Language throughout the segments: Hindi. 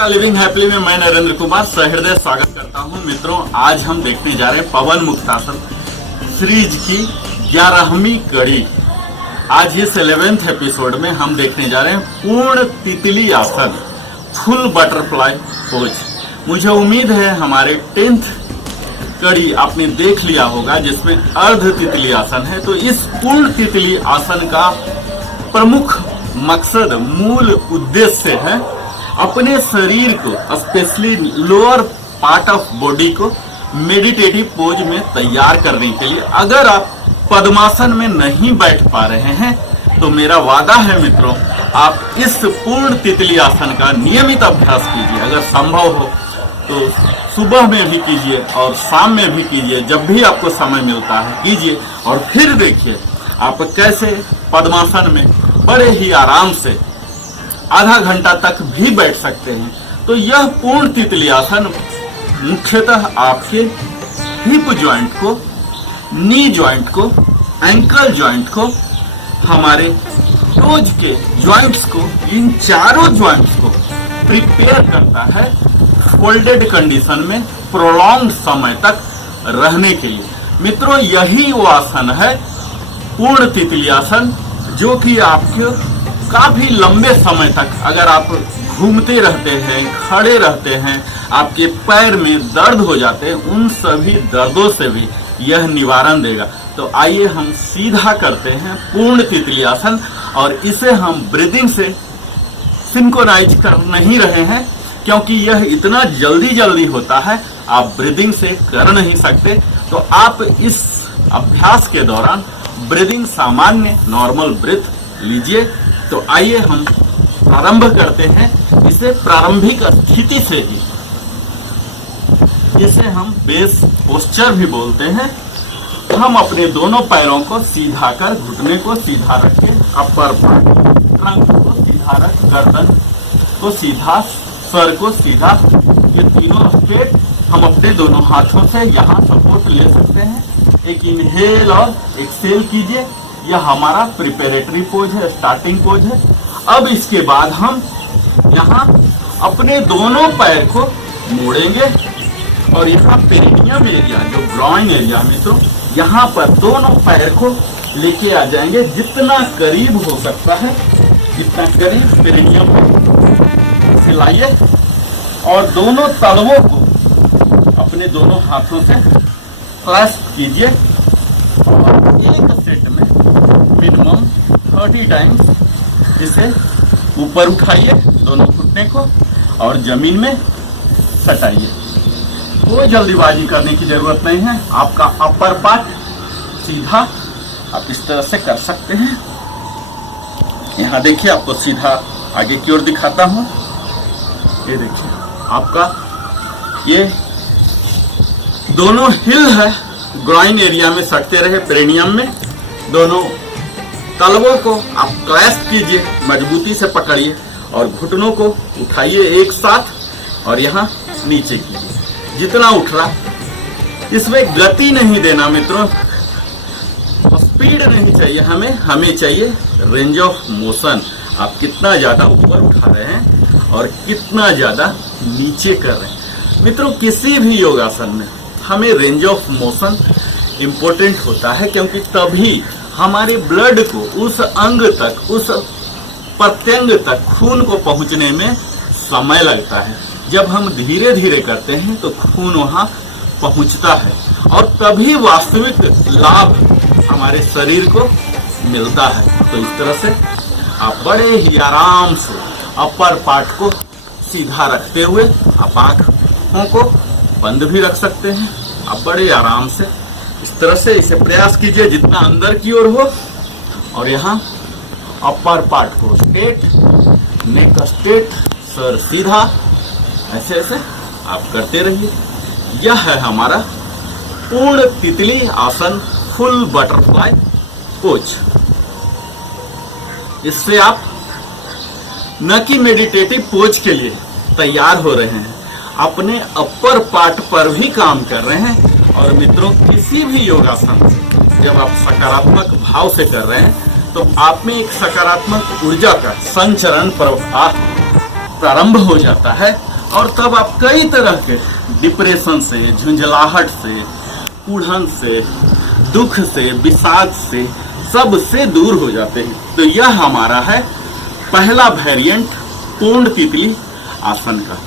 का लिविंग हैप्पीली में मैं नरेंद्र कुमार सहृदय स्वागत करता हूं। मित्रों, आज हम देखने जा रहे हैं पवन मुक्तासन सीरीज की 11वीं कड़ी। आज इस 11th एपिसोड में हम देखने जा रहे हैं पूर्ण तितली आसन, फुल बटरफ्लाई पोज। मुझे उम्मीद है हमारे 10th कड़ी आपने देख लिया होगा जिसमें अर्ध तितली आसन है। तो इस पूर्ण तितली आसन का प्रमुख मकसद, मूल उद्देश्य है अपने शरीर को, specially lower part of body को मेडिटेटिव पोज में तैयार करने के लिए। अगर आप पद्मासन में नहीं बैठ पा रहे हैं तो मेरा वादा है मित्रों, आप इस पूर्ण तितली आसन का नियमित अभ्यास कीजिए। अगर संभव हो तो सुबह में भी कीजिए और शाम में भी कीजिए, जब भी आपको समय मिलता है कीजिए और फिर देखिए आप कैसे पद्मासन में बड़े ही आराम से आधा घंटा तक भी बैठ सकते हैं। तो यह पूर्ण तितली आसन मुख्यतः आपके हिप जॉइंट को, नी जॉइंट को, एंकल जॉइंट को, हमारे टोज के जॉइंट्स को, इन चारों जॉइंट्स को प्रिपेयर करता है फोल्डेड कंडीशन में प्रोलॉन्ग समय तक रहने के लिए। मित्रों, यही वो आसन है पूर्ण तितली आसन जो कि आपके काफी लंबे समय तक, अगर आप घूमते रहते हैं, खड़े रहते हैं, आपके पैर में दर्द हो जाते हैं, उन सभी दर्दों से भी यह निवारण देगा। तो आइए हम सीधा करते हैं पूर्ण तितली आसन, और इसे हम ब्रीदिंग से सिंक्रोनाइज कर नहीं रहे हैं क्योंकि यह इतना जल्दी होता है, आप ब्रीदिंग से कर नहीं सकते। तो आप इस अभ्यास के दौरान ब्रीदिंग सामान्य नॉर्मल ब्रीथ लीजिए। तो आइए हम प्रारंभ करते हैं इसे प्रारंभिक स्थिति से ही, जिसे हम बेस पोस्चर भी बोलते हैं। हम अपने दोनों पैरों को सीधा कर, घुटने को सीधा रख के, अपर पार्ट ट्रंक को सीधा रख, गर्दन को सीधा, सर को सीधा, ये तीनों स्ट्रेट हम अपने दोनों हाथों से यहाँ सपोर्ट ले सकते हैं। एक इनहेल और एक्सेल कीजिए। यह हमारा प्रिपरेटरी पोज है, स्टार्टिंग पोज है। अब इसके बाद हम यहाँ अपने दोनों पैर को मोड़ेंगे और यहाँ पेरिनियम एरिया, जो ग्रॉइन एरिया मित्रों, यहाँ पर दोनों पैर को लेके आ जाएंगे जितना करीब हो सकता है, जितना करीब पेरिनियम से लाइए, और दोनों तलवों को अपने दोनों हाथों से क्लैस्प कीजिए और एक सेट में मिनिमम 30 टाइम्स इसे ऊपर उठाइए, दोनों घुटने को, और जमीन में सटाइए। कोई जल्दीबाजी करने की जरूरत नहीं है। आपका अपर पार्ट सीधा आप इस तरह से कर सकते हैं। यहाँ देखिए, आपको सीधा आगे की ओर दिखाता हूँ। ये देखिए, आपका ये दोनों हिल है, ग्रॉइन एरिया में सटते रहे, पेरिनियम में। दोनों तलवों को आप क्लैस्प कीजिए, मजबूती से पकड़िए और घुटनों को उठाइए एक साथ और यहाँ नीचे कीजिए जितना उठ रहा। इसमें गति नहीं देना मित्रों, स्पीड नहीं चाहिए हमें चाहिए रेंज ऑफ मोशन। आप कितना ज्यादा ऊपर उठा रहे हैं और कितना ज्यादा नीचे कर रहे हैं। मित्रों, किसी भी योगासन में हमें रेंज ऑफ मोशन इम्पोर्टेंट होता है, क्योंकि तभी हमारे ब्लड को उस अंग तक, उस प्रत्यंग तक खून को पहुंचने में समय लगता है। जब हम धीरे धीरे करते हैं तो खून वहां पहुंचता है और तभी वास्तविक लाभ हमारे शरीर को मिलता है। तो इस तरह से आप बड़े ही आराम से अपर पार्ट को सीधा रखते हुए आप आंखों को बंद भी रख सकते हैं। आप बड़े आराम से इस तरह से इसे प्रयास कीजिए जितना अंदर की ओर हो, और यहाँ अपर पार्ट को स्ट्रेट, नेक स्ट्रेट, सर सीधा, ऐसे ऐसे आप करते रहिए। यह है हमारा पूर्ण तितली आसन, फुल बटरफ्लाई पोज। इससे आप न कि मेडिटेटिव पोज के लिए तैयार हो रहे हैं, अपने अपर पार्ट पर भी काम कर रहे हैं। और मित्रों, किसी भी योगासन जब आप सकारात्मक भाव से कर रहे हैं तो आप में एक सकारात्मक ऊर्जा का संचरण प्रारंभ हो जाता है और तब आप कई तरह के डिप्रेशन से, झुंझलाहट से, कुढ़न से, दुख से, विषाद से, सब से दूर हो जाते हैं। तो यह हमारा है पहला वेरिएंट पूर्ण तितली आसन का।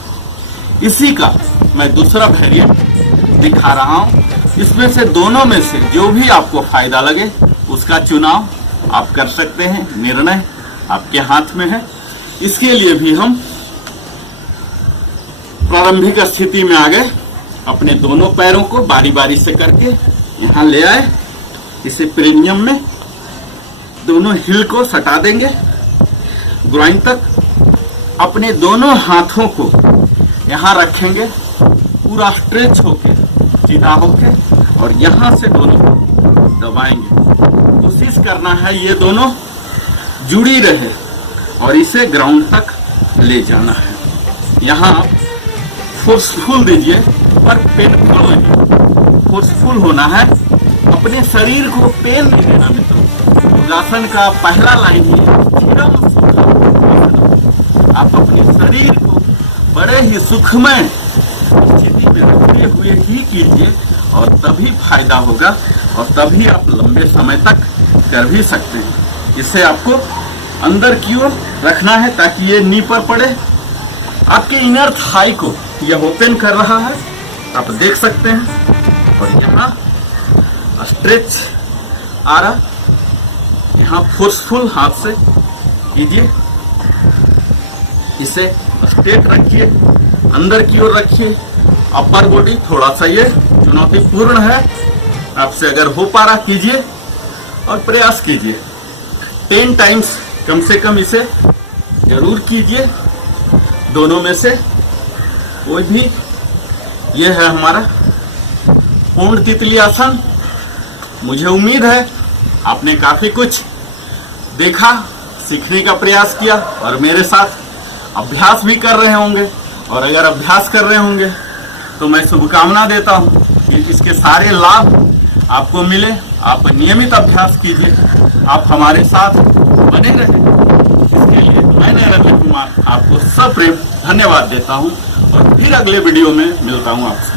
इसी का मैं दूसरा वेरिएंट दिखा रहा हूं। इसमें से दोनों में से जो भी आपको फायदा लगे उसका चुनाव आप कर सकते हैं, निर्णय आपके हाथ में है। इसके लिए भी हम प्रारंभिक स्थिति में आ गए। अपने दोनों पैरों को बारी बारी से करके यहाँ ले आए, इसे प्रीमियम में दोनं हिल को सटा देंगे ग्राइन तक। अपने दोनों हाथों को यहाँ रखेंगे, पूरा स्ट्रेच होके, सीधा होके, और यहाँ से दोनों को दबाएंगे। कोशिश करना है ये दोनों जुड़ी रहे और इसे ग्राउंड तक ले जाना है। यहाँ फोर्सफुल दीजिए पर पेनफुल नहीं, फोर्सफुल होना है। अपने शरीर को पेन नहीं देना मित्रों। योगासन का पहला लाइन ही स्थिरम सुखम। आप अपने शरीर को बड़े ही सुखमय स्थिति में रखते हुए ही कीजिए और तभी फायदा होगा और तभी आप लंबे समय तक कर भी सकते हैं। इसे आपको अंदर की ओर रखना है ताकि ये नी पर पड़े। आपके इनर थाई को यह ओपन कर रहा है, आप देख सकते हैं। और यहाँ स्ट्रेच आ रहा, यहाँ फोर्सफुल हाथ से कीजिए। इसे स्ट्रेट रखिए, अंदर की ओर रखिए। अपर बॉडी थोड़ा सा ये चुनौतीपूर्ण है, आपसे अगर हो पा रहा कीजिए और प्रयास कीजिए। 10 टाइम्स कम से कम इसे जरूर कीजिए। दोनों में से कोई भी। यह है हमारा पूर्ण तितली आसन। मुझे उम्मीद है आपने काफी कुछ देखा, सीखने का प्रयास किया और मेरे साथ अभ्यास भी कर रहे होंगे। और अगर अभ्यास कर रहे होंगे तो मैं शुभकामना देता हूं कि इसके सारे लाभ आपको मिले। आप नियमित अभ्यास कीजिए, आप हमारे साथ बने रहें। इसके लिए मैं नरेंद्र कुमार आपको सप्रेम धन्यवाद देता हूं और फिर अगले वीडियो में मिलता हूं आपसे।